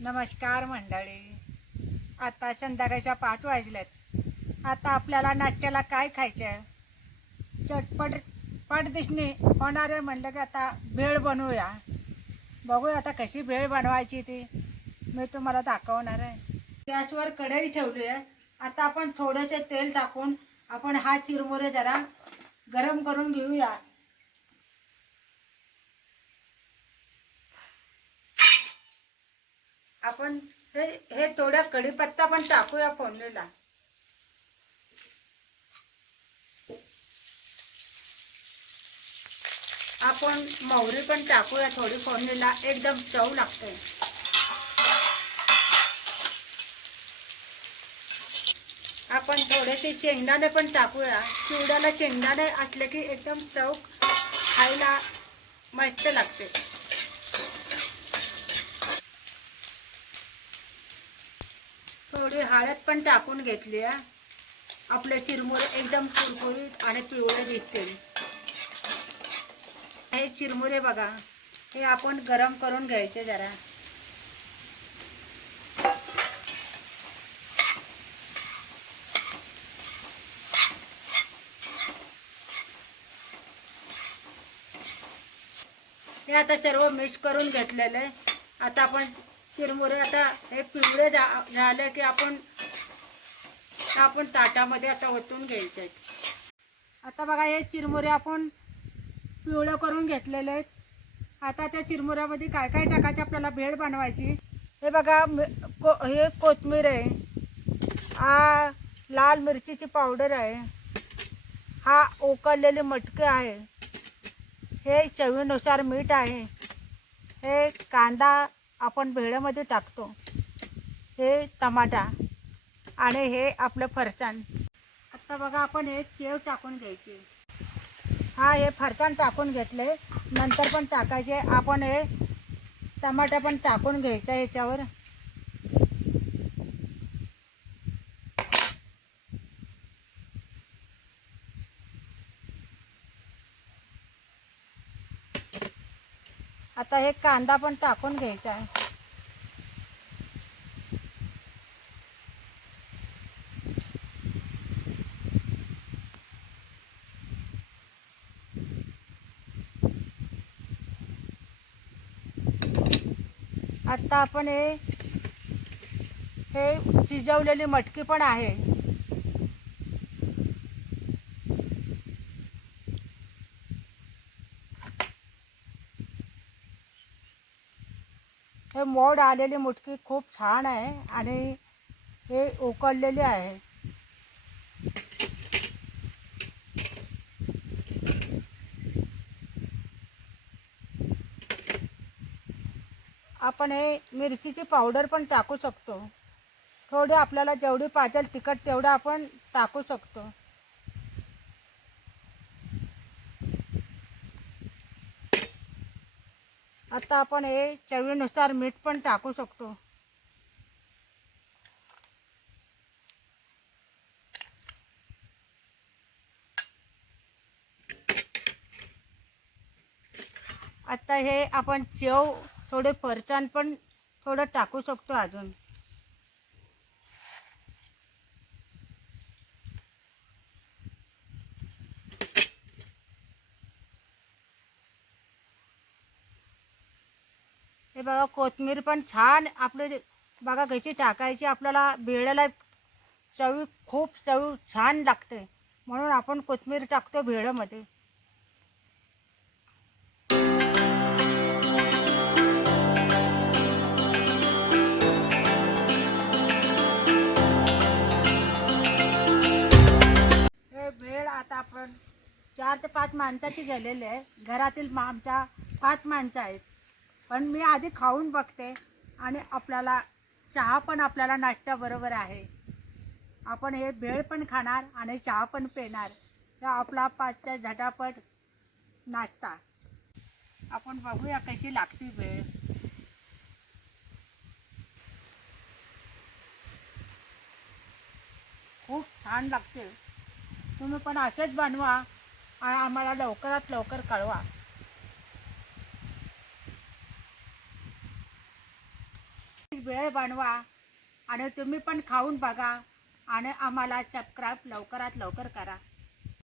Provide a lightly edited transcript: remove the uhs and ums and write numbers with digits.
नमस्कार मंडळी. आता संध्याकाळच्या 5 वाजलेत. आता आपल्याला नाश्त्याला काय खायचं? चटपट पटदिशनी होणारे म्हणलं की आता भेळ बनवूया. बघूया आता कशी भेळ बनवायची ती मी तुम्हाला दाखवणार आहे. गॅसवर कढई ठेवली आहे. आता आपण थोडेसे तेल टाकून आपण हा चिरमुरे जरा गरम करून घेऊया. आपण हे थोडा कढीपत्ता पण टाकूया फोडणीला. आपण मोहरी पण टाकूया थोडी फोडणीला, एकदम चव लागते. आपण थोडेसे शेंगदाणे पण टाकूया. चिवड्याला शेंगदाणे असले की एकदम चव खायला मस्त लागते. थोडी हळद पण टाकून घेतली आहे. आपले चिरमुरे एकदम कुरकुरीत आणि पिवळे दिसतील. हे चिरमुरे बघा, हे आपण गरम करून घ्यायचे जरा. हे आता सर्व मिक्स करून घेतलेले. आता आपण चिरमुरे आता हे पिवळे झाले की आपण ताटामध्ये आता ओतून घ्यायचे. आता बघा हे चिरमुरे आपण पिवळं करून घेतलेले आहेत. आता त्या चिरमुऱ्यामध्ये काय काय टाकायचे आपल्याला भेळ बनवायची. हे बघा हे कोथिंबीर आहे, हा लाल मिरचीची पावडर आहे, हा उकडलेले मटके आहे, हे चवीनुसार मीठ आहे, हे कांदा आपण भेळेमध्ये टाकतो, हे टमाटा आणि हे आपलं फरसाण. आता बघा आपण हे शेव टाकून घ्यायची. हा हे फरसाण टाकून घेतले, नंतर पण टाकायचे. आपण हे टमाटा पण टाकून घ्यायचा याच्यावर. आता हे कांदा पण टाकून घ्यायचा आहे. आता आपण हे शिजवलेली मटकी पण आहे. हे मोड आलेली मटकी खूप छान आहे आणि हे उकडलेले आहे. आपण हे मिरचीची पावडर पण टाकू शकतो. थोडी आपल्याला जेवढी पाहिजे तिखट तेवढं आपण टाकू शकतो. आता आपण हे चवीनुसार मीठ पण टाकू शकतो. आता हे आपण शेव थोडे फरसाण पण थोडं टाकू शकतो अजून. हे बघा कोथिंबीर पण छान आपले बघा कशी टाकायची. आपल्याला भेळेला खूप चव छान लागते म्हणून आपण कोथिंबीर टाकतो भेळेमध्ये. हे भेळ आता आपण 4 ते 5 माणसाची झालेली आहे. घरातील आमच्या 5 माणसं आहेत. पण मी आधी खाऊन बघते आणि आपल्याला चहा पण आपल्याला नाश्ता बरोबर आहे. आपण हे भेळ पण खाणार आणि चहा पण पिणार. हा आपला 5चा झटापट नाश्ता. आपण बघूया कशी लागते भेळ. खूप छान लागते. तुम्ही पण असेच बनवा आणि आम्हाला लवकरात लवकर कळवा. भेळ बनवा आणि तुम्ही पण खाऊन बघा आणि आम्हाला सबस्क्राईब लवकरात लवकर करा.